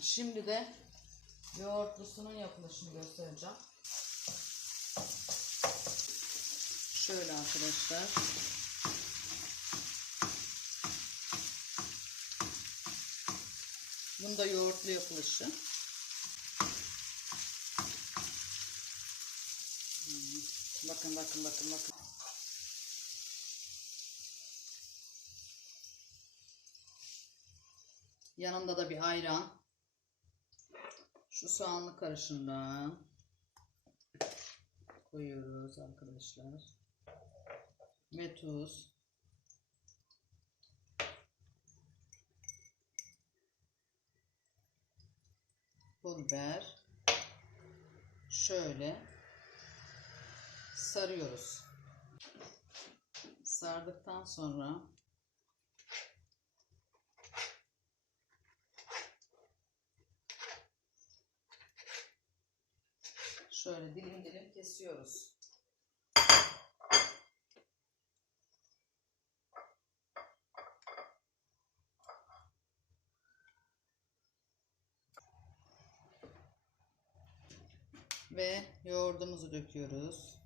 Şimdi de yoğurtlusunun yapılışını göstereceğim. Şöyle arkadaşlar. Bunda yoğurtlu yapılışı. Hmm, Bakın bakın bakın bakın. Yanında da bir ayran. Şu soğanlı karışımdan koyuyoruz arkadaşlar. Ve tuz. Pul biber. Şöyle sarıyoruz. Sardıktan sonra şöyle dilim dilim kesiyoruz. Ve yoğurdumuzu döküyoruz.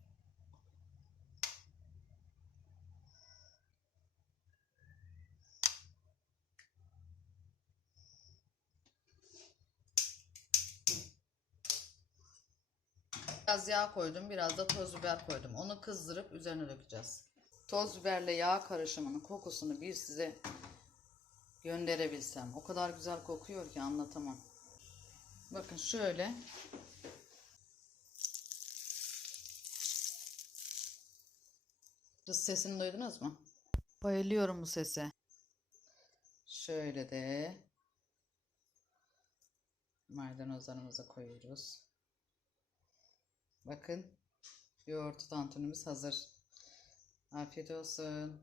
Biraz yağ koydum, biraz da toz biber koydum. Onu kızdırıp üzerine dökeceğiz. Toz biberle yağ karışımının kokusunu bir size gönderebilsem. O kadar güzel kokuyor ki anlatamam. Bakın şöyle. Kız sesini duydunuz mu? Bayılıyorum bu sese. Şöyle de maydanozlarımızı koyuyoruz. Bakın yoğurtlu tantunimiz hazır. Afiyet olsun.